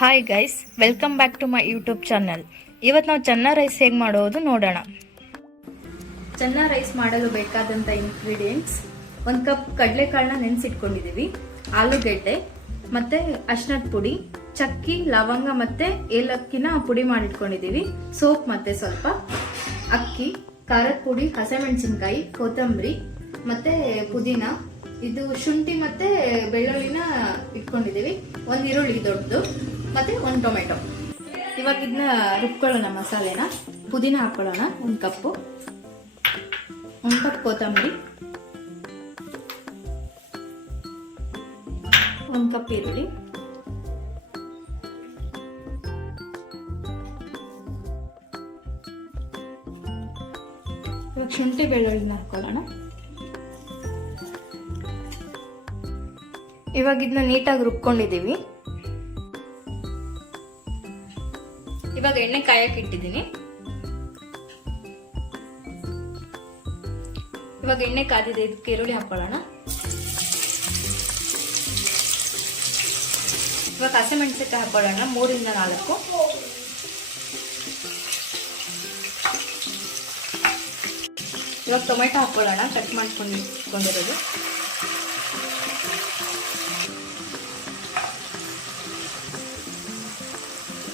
Hi guys welcome back to my YouTube channel ಇವತ್ತು ನಾವು ಚೆನ್ನ ರೈಸ್ ಹೇಗೆ ಮಾಡೋದು ನೋಡೋಣ. ಚೆನ್ನ ರೈಸ್ ಮಾಡಲು ಬೇಕಾದಂಥ ಇಂಗ್ರೀಡಿಯೆಂಟ್ಸ್ ಒಂದು ಕಪ್ ಕಡಲೆಕಾಳನ್ನ ನೆನೆಸಿಟ್ಕೊಂಡಿದ್ದೀವಿ ಆಲೂಗೆಡ್ಡೆ, ಮತ್ತು ಅಶ್ನದ ಪುಡಿ, ಚಕ್ಕಿ, ಲವಂಗ ಮತ್ತು ಏಲಕ್ಕಿನ ಪುಡಿ ಮಾಡಿಟ್ಕೊಂಡಿದ್ದೀವಿ ಸೋಪ್ ಮತ್ತು ಸ್ವಲ್ಪ. ಅಕ್ಕಿ, ಖಾರದ ಪುಡಿ, ಹಸಿಮೆಣಸಿನ್ಕಾಯಿ, ಕೊತ್ತಂಬರಿ, ಮತ್ತು ಪುದೀನ. ಇದು ಶುಂಠಿ ಮತ್ತೆ ಬೆಳ್ಳುಳ್ಳಿನ ಇಟ್ಕೊಂಡಿದ್ದೀವಿ ಒಂದು ಈರುಳ್ಳಿ ದೊಡ್ಡದು ಮತ್ತೆ ಒಂದು ಟೊಮೆಟೊ. ಇವಾಗ ಇದನ್ನ ರುಬ್ಕೊಳ್ಳೋಣ ಮಸಾಲೆನ. ಪುದೀನ ಹಾಕೊಳ್ಳೋಣ, ಒಂದ್ ಕಪ್ಪು. ಒಂದು ಕಪ್ ಕೊತ್ತಂಬರಿ. ಒಂದ್ ಕಪ್ ಈರುಳ್ಳಿ. ಇವಾಗ ಶುಂಠಿ ಬೆಳ್ಳುಳ್ಳಿನ ಹಾಕೊಳ್ಳೋಣ. ಇವಾಗ ಇದನ್ನ ನೀಟಾಗಿ ರುಬ್ಕೊಂಡಿದ್ದೀವಿ. ಇವಾಗ ಎಣ್ಣೆ ಕಾಯಕ್ಕೆ ಇಟ್ಟಿದ್ದೀನಿ. ಇವಾಗ ಎಣ್ಣೆ ಕಾದಿದೆ, ಇದಕ್ಕೆ ಈರುಳ್ಳಿ ಹಾಕೊಳ್ಳೋಣ. ಇವಾಗ ಹಸಿಮೆಣಸಿಕಾಯಿ ಹಾಕೊಳ್ಳೋಣ, ಮೂರಿಂದ ನಾಲ್ಕು. ಇವಾಗ ಟೊಮೆಟೊ ಹಾಕೊಳ್ಳೋಣ, ಕಟ್ ಮಾಡ್ಕೊಂಡು ಇಟ್ಕೊಂಡಿರೋದು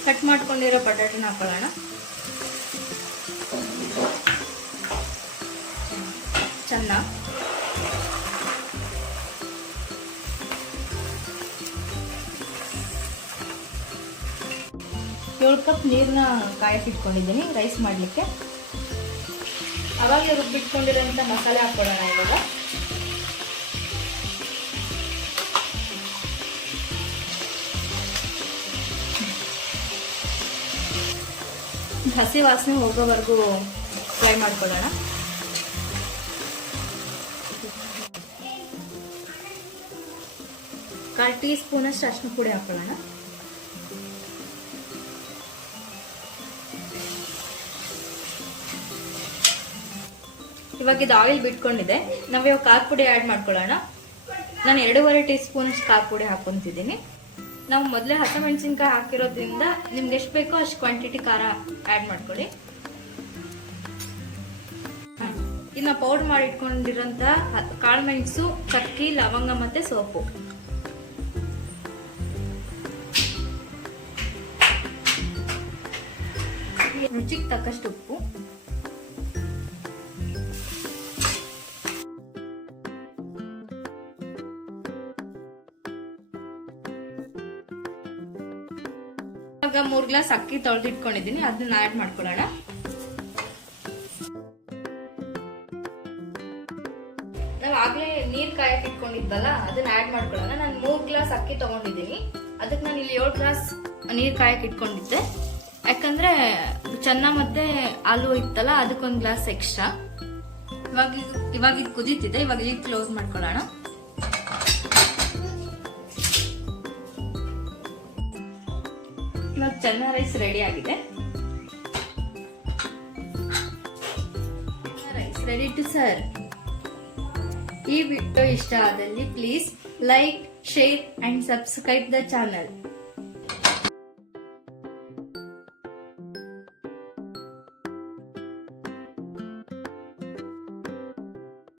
ಕಟ್ ಮಾಡ್ಕೊಂಡಿರೋ ಬಟಾಟೆನ ಹಾಕೊಳ್ಳೋಣ. ಚೆನ್ನ ಏಳು ಕಪ್ ನೀರನ್ನ ಕಾಯಕ್ಕೆ ಇಟ್ಕೊಂಡಿದ್ದೀನಿ ರೈಸ್ ಮಾಡಲಿಕ್ಕೆ. ಅವಾಗಲೇ ರುಬ್ಬಿಟ್ಕೊಂಡಿರೋಂಥ ಮಸಾಲೆ ಹಾಕ್ಕೊಳ್ಳೋಣ ಇವಾಗ. ಹಸಿ ವಾಸನೆ ಹೋಗೋವರೆಗೂ ಫ್ರೈ ಮಾಡ್ಕೊಳ್ಳೋಣ. ಕಾಲು ಟೀ ಸ್ಪೂನಷ್ಟು ಅಷ್ಟು ಪುಡಿ ಹಾಕೊಳ್ಳೋಣ. ಇವಾಗ ಇದು ಆಯಿಲ್ ಬಿಟ್ಕೊಂಡಿದೆ. ನಾವು ಇವಾಗ ಖಾರ ಪುಡಿ ಆ್ಯಡ್ ಮಾಡ್ಕೊಳ್ಳೋಣ. ನಾನು ಎರಡೂವರೆ ಟೀ ಸ್ಪೂನ್ ಖಾರ ಪುಡಿ ಹಾಕೊತಿದ್ದೀನಿ ನಾವು ಮೊದಲೇ ಹಸಿಮೆಣಸಿನ್ಕಾಯಿ ಹಾಕಿರೋದ್ರಿಂದ ನಿಮ್ಗೆ ಎಷ್ಟು ಬೇಕೋ ಅಷ್ಟು ಕ್ವಾಂಟಿಟಿ ಖಾರ ಆ್ಯಡ್ ಮಾಡ್ಕೊಳ್ಳಿ. ಇನ್ನು ಪೌಡರ್ ಮಾಡಿ ಇಟ್ಕೊಂಡಿರೋಂಥ ಕಾಳುಮೆಣಸು ಚಕ್ಕಿ, ಲವಂಗ ಮತ್ತೆ ಸೋಪು. ರುಚಿಗೆ ತಕ್ಕಷ್ಟು ಉಪ್ಪು. ಇವಾಗ ಮೂರ್ ಗ್ಲಾಸ್ ಅಕ್ಕಿ ತೊಳೆದಿಟ್ಕೊಂಡಿದ್ದೀನಿ, ಅದನ್ನ ಆಡ್ ಮಾಡ್ಕೊಳ್ಳೋಣ. ಆಗ್ಲೇ ನೀರ್ ಕಾಯಕ್ ಇಟ್ಕೊಂಡಿದ್ವಲ್ಲ ಅದನ್ನ ಆಡ್ ಮಾಡ್ಕೊಳ್ಳೋಣ. ನಾನು ಮೂರ್ ಗ್ಲಾಸ್ ಅಕ್ಕಿ ತಗೊಂಡಿದ್ದೀನಿ. ಅದಕ್ಕೆ ನಾನು ಇಲ್ಲಿ ಏಳು ಗ್ಲಾಸ್ ನೀರ್ ಕಾಯಕ್ ಇಟ್ಕೊಂಡಿದ್ದೆ ಯಾಕಂದ್ರೆ ಚೆನ್ನ ಮತ್ತೆ ಆಲೂ ಇತ್ತಲ್ಲ, ಅದಕ್ಕೊಂದ್ ಗ್ಲಾಸ್ ಎಕ್ಸ್ಟ್ರಾ ಇವಾಗ ಇವಾಗ ಇದು ಕುದೀತಿದೆ, ಇವಾಗ ಇಲ್ಲಿ ಕ್ಲೋಸ್ ಮಾಡ್ಕೊಳ್ಳೋಣ. ಇವಾಗ ಚೆನ್ನ ರೈಸ್ ರೆಡಿ ಆಗಿದೆ. ರೈಸ್ ರೆಡಿ ಟು ಸರ್ ಈ ವಿಡಿಯೋ ಇಷ್ಟ ಆದಲ್ಲಿ please like share and subscribe the channel